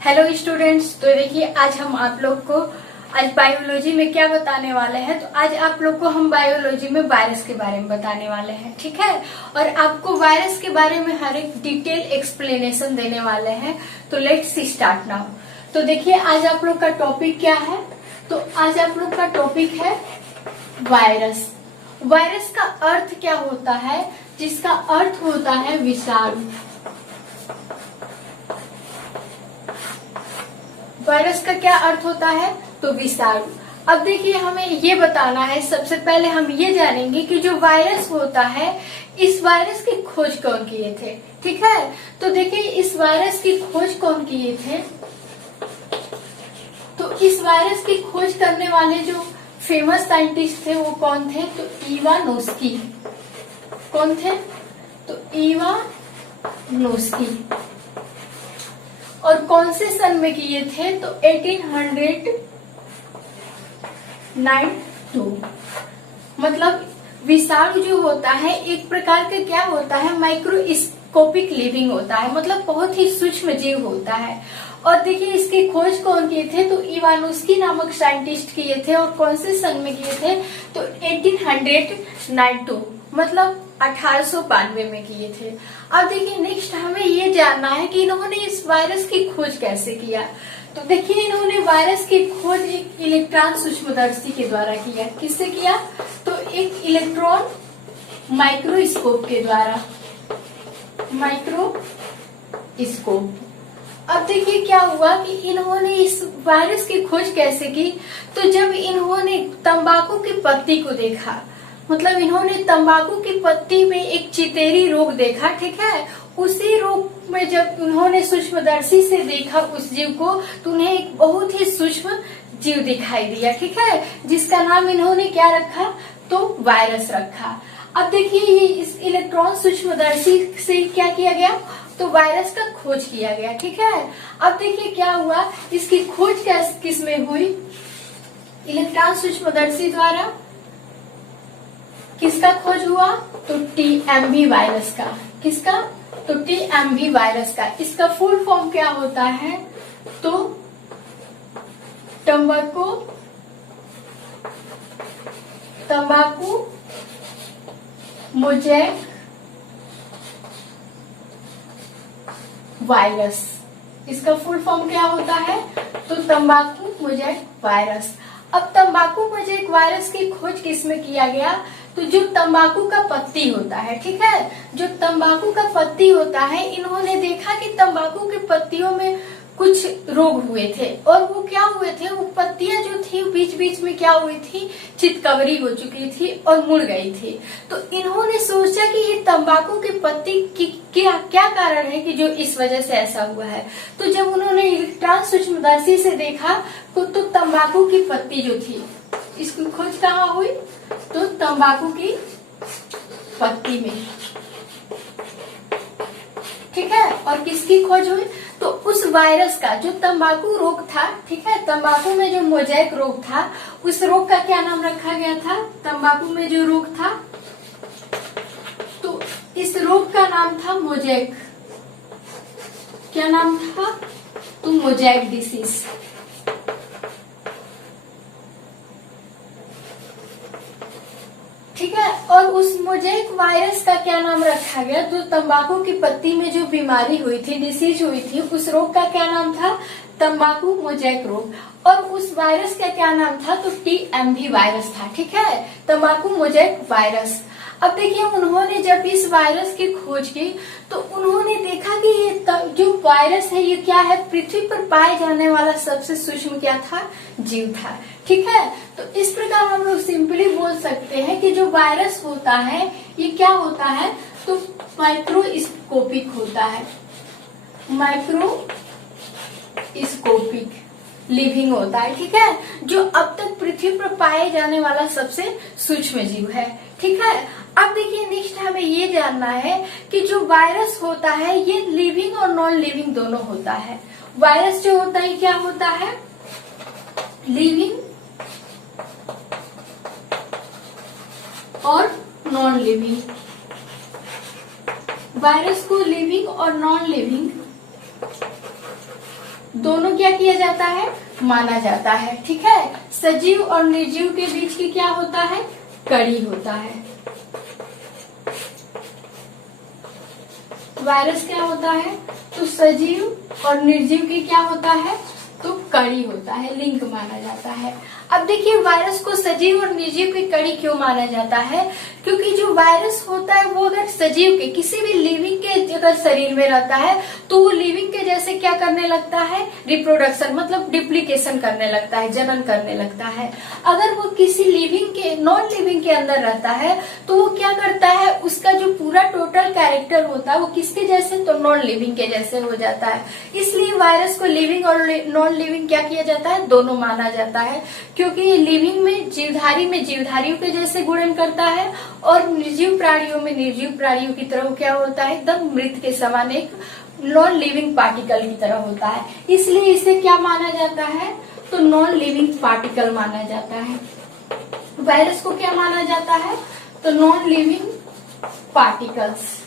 Hello students. तो देखिए आज हम आप लोग को आज बायोलॉजी में क्या बताने वाले हैं। तो आज आप लोग को हम बायोलॉजी में वायरस के बारे में बताने वाले हैं, ठीक है। और आपको वायरस के बारे में हर एक डिटेल एक्सप्लेनेशन देने वाले हैं। तो लेट्स स्टार्ट नाउ। तो देखिए आज आप लोग का टॉपिक क्या है। तो आज आप लोग का टॉपिक है वायरस। वायरस का अर्थ क्या होता है, जिसका अर्थ होता है विषाणु। वायरस का क्या अर्थ होता है, तो विषाणु। अब देखिए हमें ये बताना है, सबसे पहले हम ये जानेंगे कि जो वायरस होता है, इस वायरस की खोज कौन किए थे, ठीक है। तो देखिए इस वायरस की खोज कौन किए थे। तो इस वायरस की खोज करने वाले जो फेमस साइंटिस्ट थे वो कौन थे, तो इवानोस्की। कौन थे, तो इवानोस्की। और कौन से सन में किए थे, तो 1892। मतलब विषाणु जो होता है एक प्रकार का क्या होता है, माइक्रोस्कोपिक लिविंग होता है, मतलब बहुत ही सूक्ष्म जीव होता है। और देखिए इसकी खोज कौन किए थे, तो इवानोस्की नामक साइंटिस्ट किए थे। और कौन से सन में किए थे, तो 1892 मतलब 1892 में किए थे। अब देखिए नेक्स्ट हमें ये जानना है कि इन्होंने इस वायरस की खोज कैसे किया। तो देखिए इन्होंने वायरस की खोज एक इलेक्ट्रॉन सूक्ष्मदर्शी के द्वारा किया। किससे किया, तो एक इलेक्ट्रॉन माइक्रोस्कोप के द्वारा, माइक्रोस्कोप। अब देखिए क्या हुआ कि इन्होंने इस वायरस की खोज कैसे की। तो जब इन्होंने तंबाकू की पत्ती को देखा, मतलब इन्होंने तंबाकू की पत्ती में एक चितेरी रोग देखा, ठीक है। उसी रोग में जब उन्होंने सूक्ष्मदर्शी से देखा उस जीव को, तो उन्हें एक बहुत ही सूक्ष्म जीव दिखाई दिया, ठीक है, जिसका नाम इन्होंने क्या रखा, तो वायरस रखा। अब देखिए ये इस इलेक्ट्रॉन सूक्ष्मदर्शी से क्या किया गया, तो वायरस का खोज किया गया, ठीक है। अब देखिए क्या हुआ, इसकी खोज किस में हुई, इलेक्ट्रॉन सूक्ष्मदर्शी द्वारा। किसका खोज हुआ, तो टीएमवी वायरस का। किसका, तो टीएमवी वायरस का। इसका फुल फॉर्म क्या होता है, तो तंबाकू मोज़ेक वायरस। इसका फुल फॉर्म क्या होता है, तो तंबाकू मोज़ेक वायरस। अब तंबाकू मोज़ेक वायरस की खोज किसमें किया गया, तो जो तंबाकू का पत्ती होता है, ठीक है, जो तंबाकू का पत्ती होता है, इन्होंने देखा कि तंबाकू की पत्तियों में कुछ रोग हुए थे। और वो क्या हुए थे, वो पत्तियां जो थी बीच बीच में क्या हुई थी, चितकबरी हो चुकी थी और मुड़ गई थी। तो इन्होंने सोचा कि ये तंबाकू की पत्ती की क्या कारण है कि जो इस वजह से ऐसा हुआ है। तो जब उन्होंने इलेक्ट्रॉन सूक्ष्मदर्शी से देखा तो तंबाकू की पत्ती जो थी, इसकी खोज कहाँ हुई, तो तंबाकू की पत्ती में, ठीक है। और किसकी खोज हुई, तो उस वायरस का जो तंबाकू रोग था, ठीक है, तंबाकू में जो मोज़ेक रोग था, उस रोग का क्या नाम रखा गया था, तंबाकू में जो रोग था, तो इस रोग का नाम था मोज़ेक। क्या नाम था, तो मोज़ेक डिसीज, ठीक है। और उस मोज़ेक वायरस का क्या नाम रखा गया, जो तंबाकू की पत्ती में जो बीमारी हुई थी, डिसीज हुई थी, उस रोग का क्या नाम था, तंबाकू मोज़ेक रोग। और उस वायरस का क्या नाम था, तो टीएमवी वायरस था, ठीक है, तंबाकू मोज़ेक वायरस। अब देखिए उन्होंने जब इस वायरस की खोज की तो उन्होंने देखा कि ये जो वायरस है ये क्या है, पृथ्वी पर पाए जाने वाला सबसे सूक्ष्म क्या था, जीव था, ठीक है। तो इस प्रकार हम लोग सिंपली बोल सकते हैं कि जो वायरस होता है ये क्या होता है, तो माइक्रोस्कोपिक होता है, माइक्रोस्कोपिक लिविंग होता है, ठीक है, जो अब तक पृथ्वी पर पाए जाने वाला सबसे सूक्ष्म जीव है, ठीक है। अब देखिए नेक्स्ट हमें ये जानना है कि जो वायरस होता है ये लिविंग और नॉन लिविंग दोनों होता है। वायरस जो होता है क्या होता है, लिविंग और नॉन लिविंग। वायरस को लिविंग और नॉन लिविंग दोनों क्या किया जाता है, माना जाता है। ठीक है, सजीव और निर्जीव के बीच की क्या होता है, कड़ी होता है। वायरस क्या होता है, तो सजीव और निर्जीव की क्या होता है, तो कड़ी होता है, लिंक माना जाता है। अब देखिए वायरस को सजीव और निर्जीव की कड़ी क्यों माना जाता है, क्योंकि जो वायरस होता है वो अगर सजीव के किसी भी लिविंग के अगर शरीर में रहता है तो वो लिविंग के जैसे क्या करने लगता है, रिप्रोडक्शन मतलब डिप्लीकेशन करने लगता है, जनन करने लगता है। अगर वो किसी लिविंग के नॉन लिविंग के अंदर रहता है तो वो क्या करता है, उसका जो पूरा टोटल कैरेक्टर होता है वो किसके जैसे, तो नॉन लिविंग के जैसे हो जाता है। इसलिए वायरस को लिविंग और नॉन लिविंग क्या किया जाता है, दोनों माना जाता है, क्योंकि लिविंग में जीवधारियों के जैसे गुणन करता है और निर्जीव प्राणियों में निर्जीव प्राणियों की तरह क्या होता है, एकदम मृत के समान एक नॉन लिविंग पार्टिकल की तरह होता है। इसलिए इसे क्या माना जाता है, तो नॉन लिविंग पार्टिकल माना जाता है। वायरस को क्या माना जाता है, तो नॉन लिविंग पार्टिकल्स।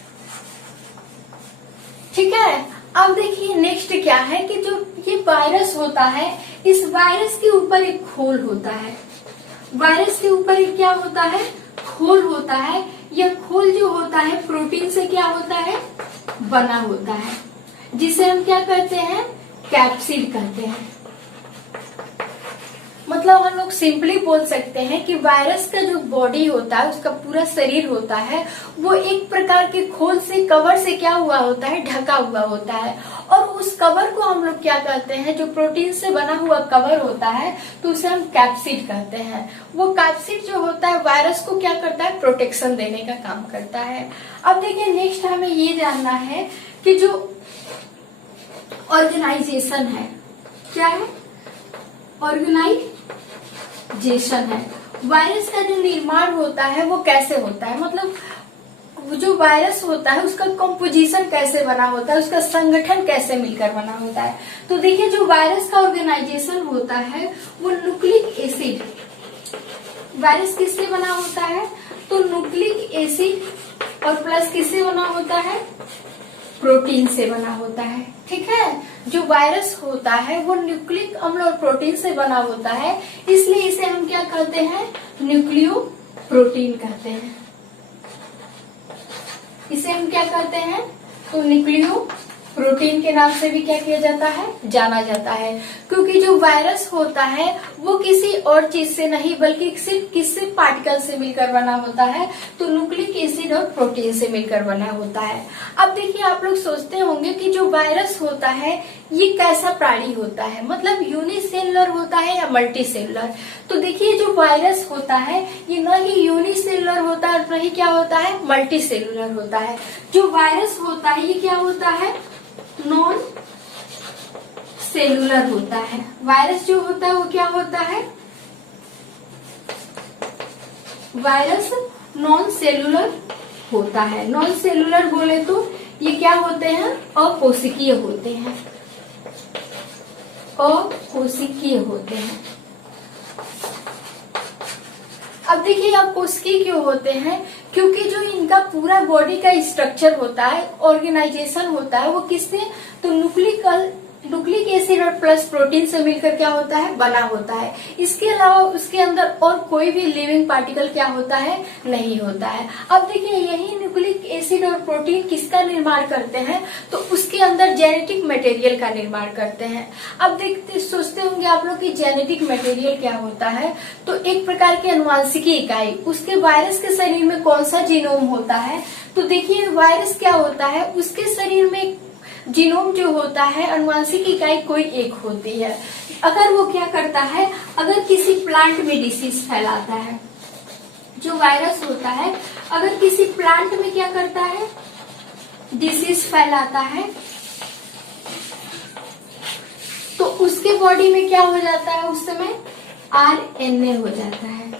ठीक है, अब देखिए नेक्स्ट क्या है कि जो ये वायरस होता है, इस वायरस के ऊपर एक खोल होता है। वायरस के ऊपर एक क्या होता है, खोल होता है। यह खोल जो होता है प्रोटीन से क्या होता है, बना होता है, जिसे हम क्या कहते हैं, कैप्सिड कहते हैं। मतलब हम लोग सिंपली बोल सकते हैं कि वायरस का जो बॉडी होता है, उसका पूरा शरीर होता है, वो एक प्रकार के खोल से, कवर से क्या हुआ होता है, ढका हुआ होता है। और उस कवर को हम लोग क्या कहते हैं, जो प्रोटीन से बना हुआ कवर होता है, तो उसे हम कैप्सिड कहते हैं। वो कैप्सिड जो होता है वायरस को क्या करता है, प्रोटेक्शन देने का काम करता है। अब देखिए नेक्स्ट हमें ये जानना है कि जो ऑर्गेनाइजेशन है, क्या है, ऑर्गेनाइजेशन है। वायरस का जो निर्माण होता है वो कैसे होता है, मतलब जो वायरस होता है उसका कंपोजिशन कैसे बना होता है, उसका संगठन कैसे मिलकर बना होता है। तो देखिए जो वायरस का ऑर्गेनाइजेशन होता है वो न्यूक्लिक एसिड, वायरस किससे बना होता है, तो न्यूक्लिक एसिड और प्लस किससे बना होता है, प्रोटीन से बना होता है। ठीक है, जो वायरस होता है वो न्यूक्लिक अम्ल और प्रोटीन से बना होता है, इसलिए इसे हम क्या कहते हैं, न्यूक्लियो प्रोटीन कहते हैं। इसे हम क्या कहते हैं, तो न्यूक्लियो प्रोटीन के नाम से भी क्या किया जाता है, जाना जाता है। क्योंकि जो वायरस होता है वो किसी और चीज से नहीं बल्कि सिर्फ किससे, पार्टिकल से मिलकर बना होता है, तो न्यूक्लिक एसिड और प्रोटीन से मिलकर बना होता है। अब देखिए आप लोग सोचते होंगे कि जो वायरस होता है ये कैसा प्राणी होता है, मतलब यूनिसेलुलर होता है या मल्टी सेलुलर। तो देखिए जो वायरस होता है ये न ही यूनिसेलुलर होता है और न ही क्या होता है, मल्टी सेलुलर होता है। जो वायरस होता है ये क्या होता है, नॉन सेलुलर होता है। वायरस जो होता है वो क्या होता है, वायरस नॉन सेलुलर होता है। नॉन सेलुलर बोले तो ये क्या होते हैं, अकोशिकीय होते हैं, अकोशिकीय होते हैं। अब देखिए अकोशिकीय क्यों होते हैं, क्योंकि जो इनका पूरा बॉडी का स्ट्रक्चर होता है, ऑर्गेनाइजेशन होता है, वो किससे, तो न्यूक्लिक एसिड और प्लस प्रोटीन से मिलकर क्या होता है, बना होता है। इसके अलावा उसके अंदर और कोई भी लिविंग पार्टिकल क्या होता है, नहीं होता है। अब देखिए यही न्यूक्लिक एसिड और प्रोटीन किसका निर्माण करते हैं, तो उसके अंदर जेनेटिक मटेरियल का निर्माण करते हैं। अब देखते सोचते होंगे आप लोग कि जेनेटिक मटेरियल क्या होता है, तो एक प्रकार की अनुवांशिकी इकाई। उसके वायरस के शरीर में कौन सा जीनोम होता है, तो देखिए वायरस क्या होता है, उसके शरीर में जीनोम जो होता है, अनुवांशिक इकाई कोई एक होती है। अगर वो क्या करता है, अगर किसी प्लांट में डिसीज फैलाता है, जो वायरस होता है अगर किसी प्लांट में क्या करता है, डिसीज फैलाता है, तो उसके बॉडी में क्या हो जाता है, उस समय आरएनए हो जाता है।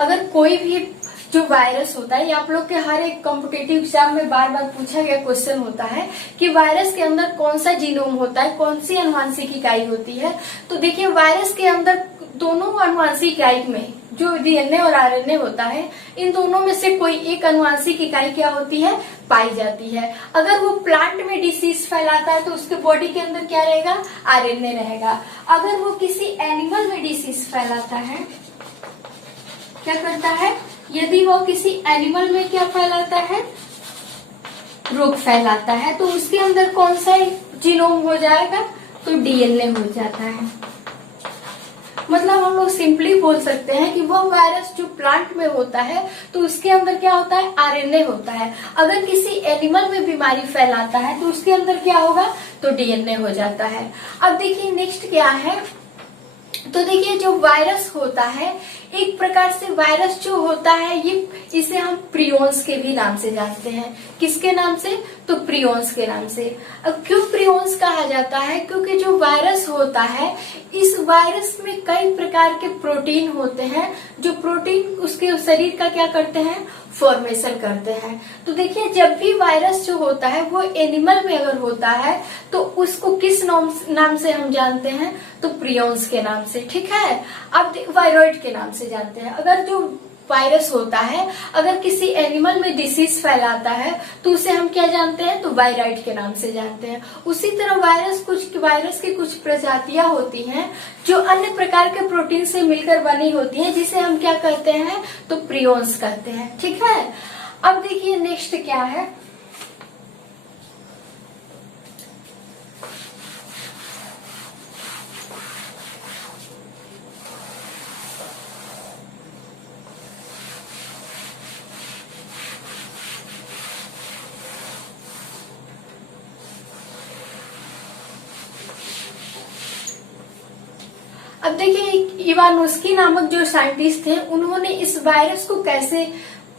अगर कोई भी जो वायरस होता है, ये आप लोग के हर एक कॉम्पिटिटिव एग्जाम में बार बार पूछा गया क्वेश्चन होता है कि वायरस के अंदर कौन सा जीनोम होता है, कौन सी अनुवांशिक इकाई होती है। तो देखिए वायरस के अंदर दोनों अनुवांशिक इकाई में जो डीएनए और आरएनए होता है, इन दोनों में से कोई एक अनुवांशिक इकाई क्या होती है, पाई जाती है। अगर वो प्लांट में डिसीज फैलाता है तो उसके बॉडी के अंदर क्या रहेगा, आरएनए रहेगा। अगर वो किसी एनिमल में डिसीज फैलाता है, क्या करता है, यदि वो किसी एनिमल में क्या फैलाता है, रोग फैलाता है, तो उसके अंदर कौन सा जीनोम हो जाएगा, तो डीएनए हो जाता है। मतलब हम लोग सिंपली बोल सकते हैं कि वो वायरस जो प्लांट में होता है तो उसके अंदर क्या होता है, आरएनए होता है। अगर किसी एनिमल में बीमारी फैलाता है तो उसके अंदर क्या होगा, तो डीएनए हो जाता है। अब देखिए नेक्स्ट क्या है, तो देखिए जो वायरस होता है, एक प्रकार से वायरस जो होता है ये, इसे हम प्रियोन्स के भी नाम से जानते हैं। किसके नाम से, तो प्रियोन्स के नाम से। अब क्यों प्रियोन्स कहा जाता है, क्योंकि जो वायरस होता है, इस वायरस में कई प्रकार के प्रोटीन होते हैं, जो प्रोटीन उसके शरीर का क्या करते हैं, फॉर्मेशन करते हैं। तो देखिए जब भी वायरस जो होता है वो एनिमल में अगर होता है तो उसको किस नाम से हम जानते हैं, तो प्रियोन्स के नाम से, ठीक है। अब वायरॉइड के नाम से जानते हैं। अगर जो वायरस होता है अगर किसी एनिमल में डिसीज फैलाता है तो उसे हम क्या जानते हैं, तो वायराइड के नाम से जानते हैं। उसी तरह वायरस की कुछ प्रजातियां होती हैं जो अन्य प्रकार के प्रोटीन से मिलकर बनी होती हैं, जिसे हम क्या कहते हैं, तो प्रियोन्स कहते हैं, ठीक है। अब देखिए नेक्स्ट क्या है, अब देखिए इवानोस्की नामक जो साइंटिस्ट थे, उन्होंने इस वायरस को कैसे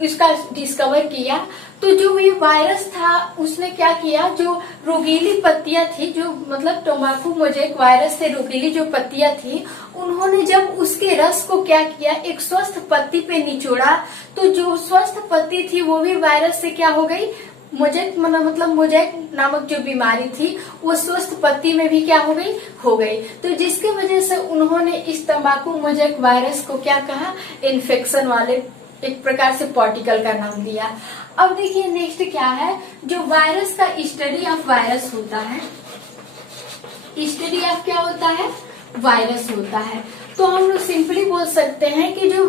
इसका डिस्कवर किया। तो जो ये वायरस था उसने क्या किया, जो रोगीली पत्तियां थी, जो मतलब टोबाको मोजेक वायरस से रोगीली जो पत्तियां थी, उन्होंने जब उसके रस को क्या किया, एक स्वस्थ पत्ती पे निचोड़ा, तो जो स्वस्थ पत्ती थी वो भी वायरस से क्या हो गई, मोजेक मतलब मोजेक नामक जो बीमारी थी वो स्वस्थ पत्ती में भी क्या हो गई। तो जिसकी वजह से उन्होंने इस तंबाकू मोजेक वायरस को क्या कहा, इन्फेक्शन वाले एक प्रकार से पार्टिकल का नाम दिया। अब देखिए नेक्स्ट क्या है, जो वायरस का स्टडी ऑफ वायरस होता है, स्टडी ऑफ क्या होता है, वायरस होता है। तो हम लोग सिंपली बोल सकते हैं कि जो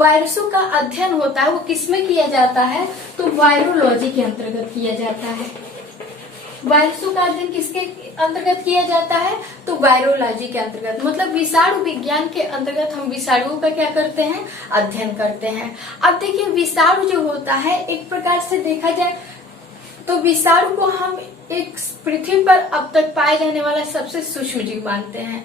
वायरसों का अध्ययन होता है वो किसमें किया जाता है, तो वायरोलॉजी के अंतर्गत किया जाता है। वायरसों का अध्ययन किसके अंतर्गत किया जाता है, तो वायरोलॉजी के अंतर्गत, मतलब विषाणु विज्ञान के अंतर्गत हम विषाणुओं का क्या करते हैं, अध्ययन करते हैं। अब देखिए विषाणु जो होता है, एक प्रकार से देखा जाए तो विषाणु को हम एक पृथ्वी पर अब तक पाए जाने वाला सबसे सूक्ष्म जीव मानते हैं।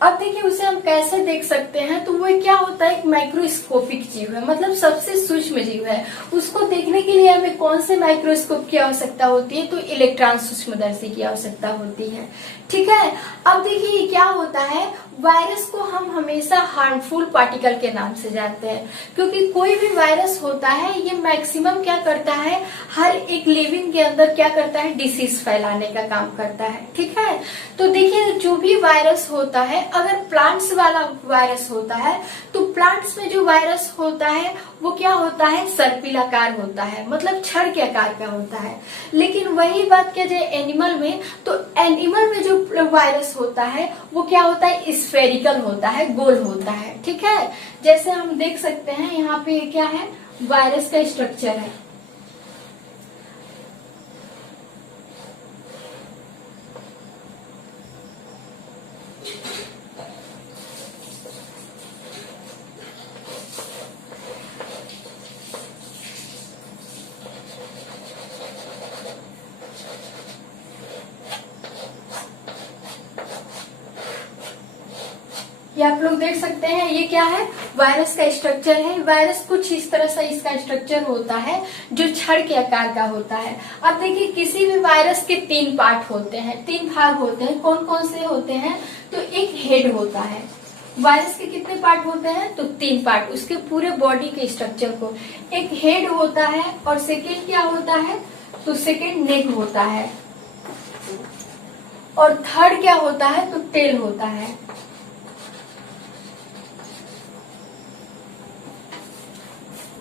अब देखिए उसे हम कैसे देख सकते हैं, तो वो क्या होता है, एक माइक्रोस्कोपिक जीव है, मतलब सबसे सूक्ष्म जीव है। उसको देखने के लिए हमें कौन से माइक्रोस्कोप की आवश्यकता होती है, तो इलेक्ट्रॉन सूक्ष्मदर्शी की आवश्यकता होती है, ठीक है। अब देखिए क्या होता है, वायरस को हम हमेशा हार्मफुल पार्टिकल के नाम से जानते हैं, क्योंकि कोई भी वायरस होता है ये मैक्सिमम क्या करता है, हर एक लिविंग के अंदर क्या करता है, डिसीज फैलाने का काम करता है, ठीक है। तो देखिए जो भी वायरस होता है, अगर प्लांट्स वाला वायरस होता है तो प्लांट्स में जो वायरस होता है वो क्या होता है, सर्पिलाकार होता है, मतलब छड़ के आकार का होता है। लेकिन वही बात क्या जाए एनिमल में, तो एनिमल में जो वायरस होता है वो क्या होता है, स्फेरिकल होता है, गोल होता है, ठीक है। जैसे हम देख सकते हैं यहाँ पे क्या है, वायरस का स्ट्रक्चर है। ये आप लोग देख सकते हैं, ये क्या है, वायरस का स्ट्रक्चर है। वायरस कुछ इस तरह से इसका स्ट्रक्चर होता है जो छड़ के आकार का होता है। अब देखिए किसी भी वायरस के 3 पार्ट होते हैं, 3 भाग होते हैं। कौन कौन से होते हैं, तो एक हेड होता है। वायरस के कितने पार्ट होते हैं, तो 3 पार्ट, उसके पूरे बॉडी के स्ट्रक्चर को। एक हेड होता है, और सेकेंड क्या होता है, तो सेकेंड नेक होता है, और थर्ड क्या होता है, तो टेल होता है।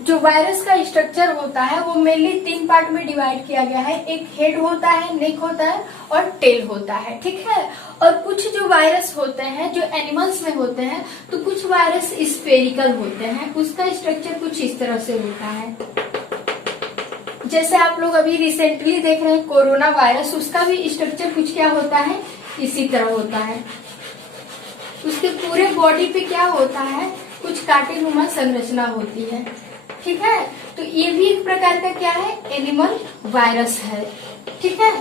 जो वायरस का स्ट्रक्चर होता है वो मेनली 3 पार्ट में डिवाइड किया गया है। एक हेड होता है, नेक होता है और टेल होता है, ठीक है। और कुछ जो वायरस होते हैं जो एनिमल्स में होते हैं, तो कुछ वायरस स्फेरिकल होते हैं, उसका स्ट्रक्चर कुछ इस तरह से होता है। जैसे आप लोग अभी रिसेंटली देख रहे हैं कोरोना वायरस, उसका भी स्ट्रक्चर कुछ क्या होता है, इसी तरह होता है। उसके पूरे बॉडी पे क्या होता है, कुछ कांटेनुमा संरचना होती है, ठीक है। तो ये भी एक प्रकार का क्या है, एनिमल वायरस है, ठीक है।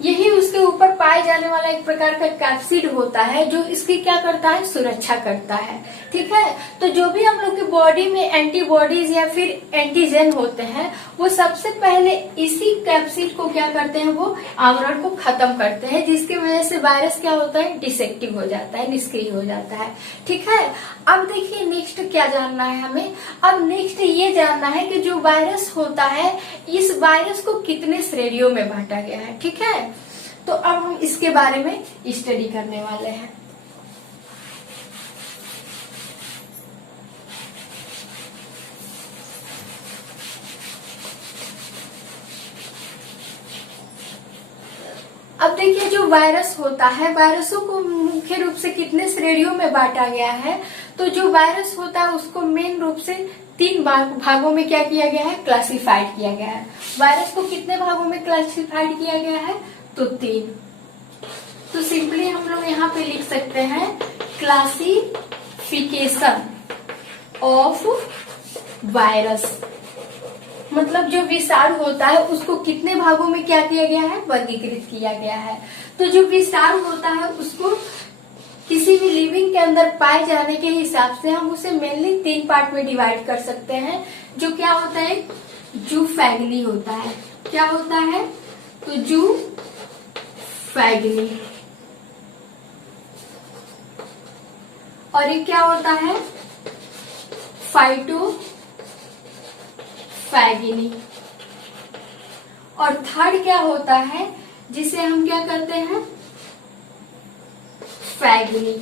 यही उसके ऊपर पाए जाने वाला एक प्रकार का कैप्सिड होता है जो इसकी क्या करता है, सुरक्षा करता है, ठीक है। तो जो भी हम लोग के बॉडी में एंटीबॉडीज या फिर एंटीजन होते हैं, वो सबसे पहले इसी कैप्सिड को क्या करते हैं, वो आवरण को खत्म करते हैं, जिसकी वजह से वायरस क्या होता है, डिसेक्टिव हो जाता है, निष्क्रिय हो जाता है, ठीक है। अब देखिए नेक्स्ट क्या जानना है हमें। अब नेक्स्ट ये जानना है कि जो वायरस होता है, इस वायरस को कितने श्रेणियों में बांटा गया है, ठीक है। तो अब हम इसके बारे में स्टडी करने वाले हैं। अब देखिए जो वायरस होता है, वायरसों को मुख्य रूप से कितने श्रेणियों में बांटा गया है। तो जो वायरस होता है उसको मेन रूप से 3 भागों में क्या किया गया है, क्लासिफाइड किया गया है। वायरस को कितने भागों में क्लासिफाइड किया गया है, तो 3। तो सिंपली हम लोग यहाँ पे लिख सकते हैं क्लासिफिकेशन ऑफ वायरस, मतलब जो विषाणु होता है उसको कितने भागों में क्या किया गया है, वर्गीकृत किया गया है। तो जो विषाणु होता है उसको किसी भी लिविंग के अंदर पाए जाने के हिसाब से हम उसे मेनली 3 पार्ट में डिवाइड कर सकते हैं। जो क्या होता है, जूफैगनी होता है। क्या होता है, तो जूफैगनी। और ये क्या होता है, फाइटोफैगिनी। और थर्ड क्या होता है, जिसे हम क्या करते हैं, फैगिनी।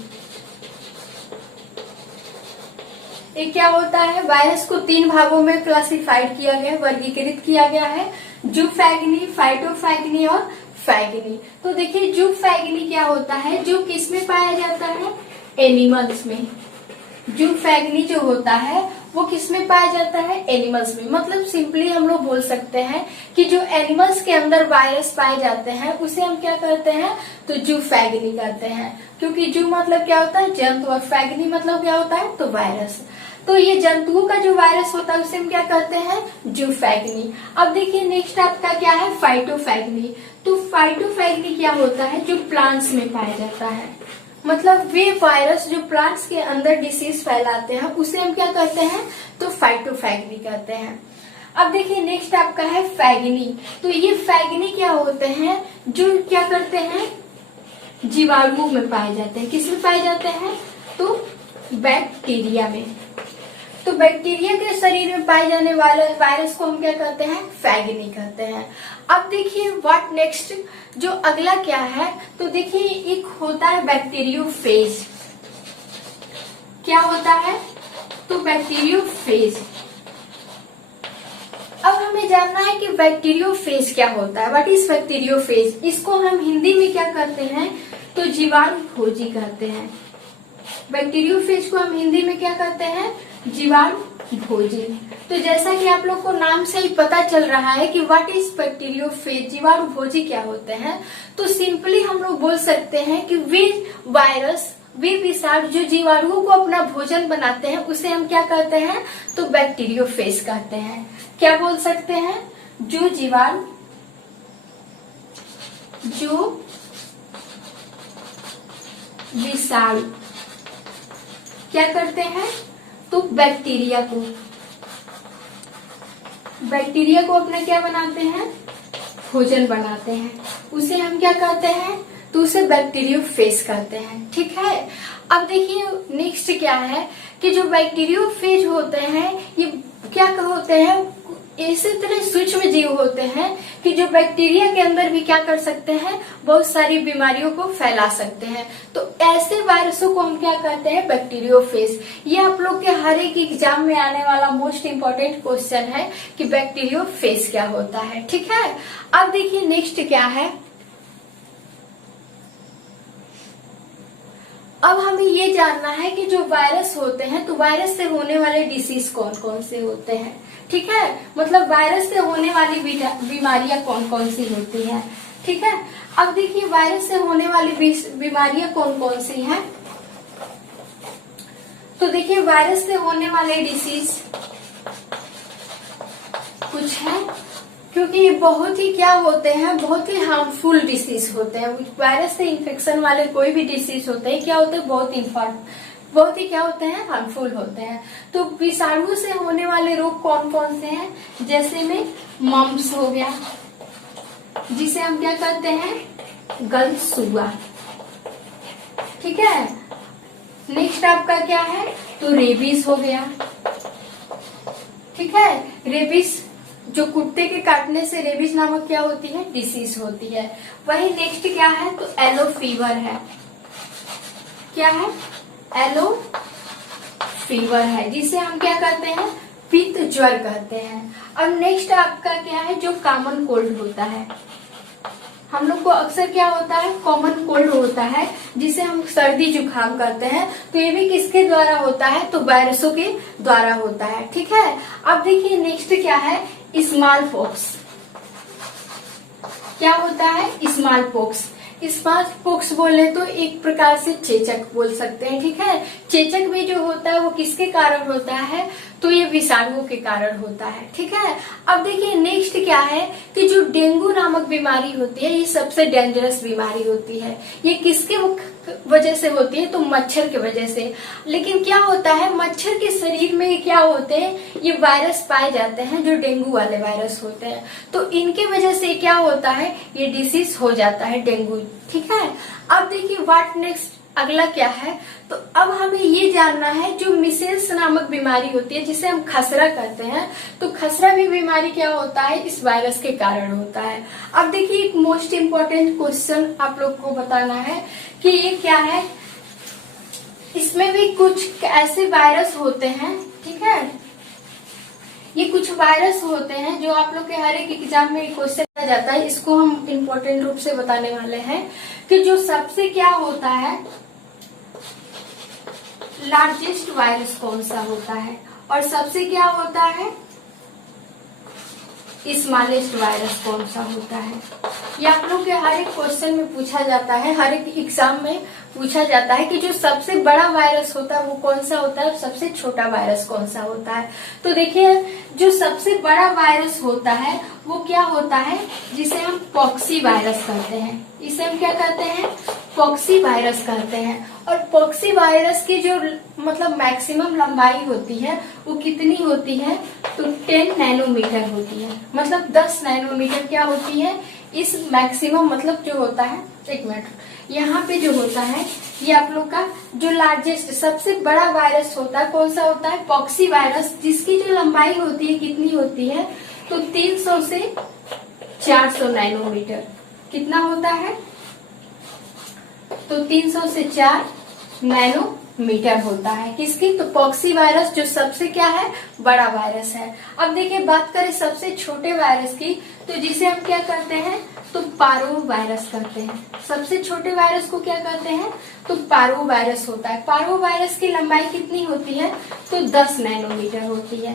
ये क्या होता है, वायरस को 3 भागों में क्लासिफाइड किया गया, वर्गीकृत किया गया है, जूफैगिनी, फाइटोफैगिनी और फैगिनी। तो देखिए जूफैगिनी क्या होता है, जो किस में पाया जाता है, एनिमल्स में। जूफैगनी जो होता है वो किस में पाया जाता है, एनिमल्स में। मतलब सिंपली हम लोग बोल सकते हैं कि जो एनिमल्स के अंदर वायरस पाए जाते हैं उसे हम क्या करते हैं, तो जूफैगनी करते हैं। क्योंकि जू मतलब क्या होता है, जंतु, और फैगनी मतलब क्या होता है, तो वायरस। तो ये जंतुओं का जो वायरस होता है उसे हम क्या करते हैं, जूफैगनी। अब देखिए नेक्स्ट आपका क्या है, फाइटोफैगनी। तो फाइटोफैगनी क्या होता है, जो प्लांट्स में पाया जाता है। मतलब वे वायरस जो प्लांट्स के अंदर डिसीज फैलाते हैं उसे हम क्या करते हैं, तो फाइटोफैगनी कहते हैं। अब देखिए नेक्स्ट आपका है फैगिनी। तो ये फैगिनी क्या होते हैं, जो क्या करते हैं, जीवाणुओं में पाए जाते हैं। किस में पाए जाते हैं, तो बैक्टीरिया में। तो बैक्टीरिया के शरीर में पाए जाने वाले वायरस को हम क्या कहते हैं, फैगिनी कहते हैं। अब देखिए व्हाट नेक्स्ट, जो अगला क्या है, तो देखिए एक होता है बैक्टीरियोफेज। क्या होता है, तो बैक्टीरियोफेज। अब हमें जानना है कि बैक्टीरियोफेज क्या होता है, व्हाट इज बैक्टीरियोफेज। इसको हम हिंदी में क्या करते हैं, तो जीवाणु भोजी कहते हैं। बैक्टीरियोफेज को हम हिंदी में क्या कहते हैं, जीवाणु भोजी। तो जैसा कि आप लोग को नाम से ही पता चल रहा है कि व्हाट इज बैक्टीरियोफेज, जीवाणु भोजी क्या होते हैं, तो सिंपली हम लोग बोल सकते हैं कि वे वायरस, वे विषाणु जो जीवाणुओं को अपना भोजन बनाते हैं उसे हम क्या कहते हैं, तो बैक्टीरियोफेज कहते हैं। क्या बोल सकते हैं, जो जीवाणु, जो विषाणु क्या करते हैं, तो बैक्टीरिया को अपना क्या बनाते हैं, भोजन बनाते हैं, उसे हम क्या कहते हैं, तो उसे बैक्टीरियोफेज कहते हैं। ठीक है। अब देखिए नेक्स्ट क्या है कि जो बैक्टीरियोफेज होते हैं ये क्या होते हैं, इसी तरह सूक्ष्म जीव होते हैं कि जो बैक्टीरिया के अंदर भी क्या कर सकते हैं, बहुत सारी बीमारियों को फैला सकते हैं। तो ऐसे वायरसों को हम क्या कहते हैं, बैक्टीरियोफेज। ये आप लोग के हर एक एग्जाम में आने वाला मोस्ट इम्पोर्टेंट क्वेश्चन है कि बैक्टीरियोफेज क्या होता है। ठीक है, अब देखिए नेक्स्ट क्या है। अब हमें ये जानना है कि जो वायरस होते हैं तो वायरस से होने वाले डिसीज कौन कौन से होते हैं। ठीक है, मतलब वायरस से होने वाली बीमारियां कौन कौन सी होती हैं। ठीक है, अब देखिए वायरस से होने वाली बीमारियां कौन कौन सी हैं। तो देखिए वायरस से होने वाले डिसीज कुछ हैं, क्योंकि ये बहुत ही क्या होते हैं, बहुत ही हार्मफुल डिसीज होते हैं। वायरस से इन्फेक्शन वाले कोई भी डिसीज होते हैं क्या होते हैं, बहुत ही क्या होते हैं, हार्मफुल होते हैं। तो विषाणु से होने वाले रोग कौन कौन से हैं, जैसे में मम्प्स हो गया, जिसे हम क्या कहते हैं, गलसुआ। ठीक है, नेक्स्ट आपका क्या है, तो रेबीज हो गया। ठीक है, रेबीज जो कुत्ते के काटने से रेबीज नामक क्या होती है, डिसीज होती है। वही नेक्स्ट क्या है, तो एलो फीवर है। क्या है, एलो फीवर है, जिसे हम क्या कहते हैं, पित्त ज्वर कहते हैं। अब नेक्स्ट आपका क्या है, जो कॉमन कोल्ड होता है। हम लोग को अक्सर क्या होता है, कॉमन कोल्ड होता है, जिसे हम सर्दी जुकाम करते हैं। तो ये भी किसके द्वारा होता है, तो वायरसों के द्वारा होता है। ठीक है, अब देखिए नेक्स्ट क्या है, स्मॉल पॉक्स। क्या होता है, स्मॉल पॉक्स। स्मॉल पॉक्स बोले तो एक प्रकार से चेचक बोल सकते हैं। ठीक है, चेचक भी जो होता है वो किसके कारण होता है, तो ये विषाणुओं के कारण होता है। ठीक है, अब देखिए नेक्स्ट क्या है कि जो डेंगू नामक बीमारी होती है, ये सबसे डेंजरस बीमारी होती है। ये किसके वजह से होती है, तो मच्छर के वजह से। लेकिन क्या होता है, मच्छर के शरीर में क्या होते हैं, ये वायरस पाए जाते हैं जो डेंगू वाले वायरस होते हैं। तो इनके वजह से क्या होता है, ये डिसीज हो जाता है, डेंगू। ठीक है, अब देखिए व्हाट नेक्स्ट, अगला क्या है, तो अब हमें ये जानना है जो मिसेल्स नामक बीमारी होती है, जिसे हम खसरा कहते हैं। तो खसरा भी बीमारी क्या होता है, इस वायरस के कारण होता है। अब देखिए एक मोस्ट इम्पोर्टेंट क्वेश्चन आप लोग को बताना है कि ये क्या है, इसमें भी कुछ ऐसे वायरस होते हैं। ठीक है, ये कुछ वायरस होते हैं जो आप लोग के हर एक एग्जाम में क्वेश्चन आ जाता है। इसको हम इम्पोर्टेंट रूप से बताने वाले हैं कि जो सबसे क्या होता है, लार्जेस्ट वायरस कौन सा होता है, और सबसे क्या होता है, स्मॉलेस्ट वायरस कौन सा होता है। ये आप लोग के हर एक क्वेश्चन में पूछा जाता है, हर एक एग्जाम में पूछा जाता है कि जो सबसे बड़ा वायरस होता है वो कौन सा होता है, और सबसे छोटा वायरस कौन सा होता है। तो देखिए जो सबसे बड़ा वायरस होता है वो क्या होता है, जिसे हम पॉक्सी वायरस कहते हैं। इसे हम क्या कहते हैं, पॉक्सी वायरस कहते हैं। और पॉक्सी वायरस की जो मतलब मैक्सिमम लंबाई होती है वो कितनी होती है, तो 10 नैनोमीटर होती है। मतलब 10 नैनोमीटर क्या होती है, इस मैक्सिमम मतलब जो होता है, एक मिनट, यहाँ पे जो होता है ये आप लोग का जो लार्जेस्ट सबसे बड़ा वायरस होता है कौन सा होता है, पॉक्सी वायरस, जिसकी जो लंबाई होती है कितनी होती है, तो 300 से 400 नैनोमीटर। कितना होता है, तो 300 से 4 नैनोमीटर होता है। किसकी, तो पॉक्सी वायरस जो सबसे क्या है, बड़ा वायरस है। अब देखिए बात करें सबसे छोटे वायरस की, तो जिसे हम क्या करते हैं, तो पारो वायरस कहते हैं। सबसे छोटे वायरस को क्या कहते हैं, तो पारो वायरस होता है। पारो वायरस की लंबाई कितनी होती है, तो 10 नैनोमीटर होती है।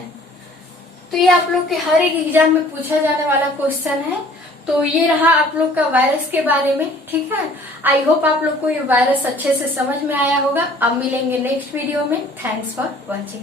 तो ये आप लोग के हर एक एग्जाम में पूछा जाने वाला क्वेश्चन है। तो ये रहा आप लोग का वायरस के बारे में। ठीक है, आई होप आप लोग को ये वायरस अच्छे से समझ में आया होगा। अब मिलेंगे नेक्स्ट वीडियो में। Thanks for watching.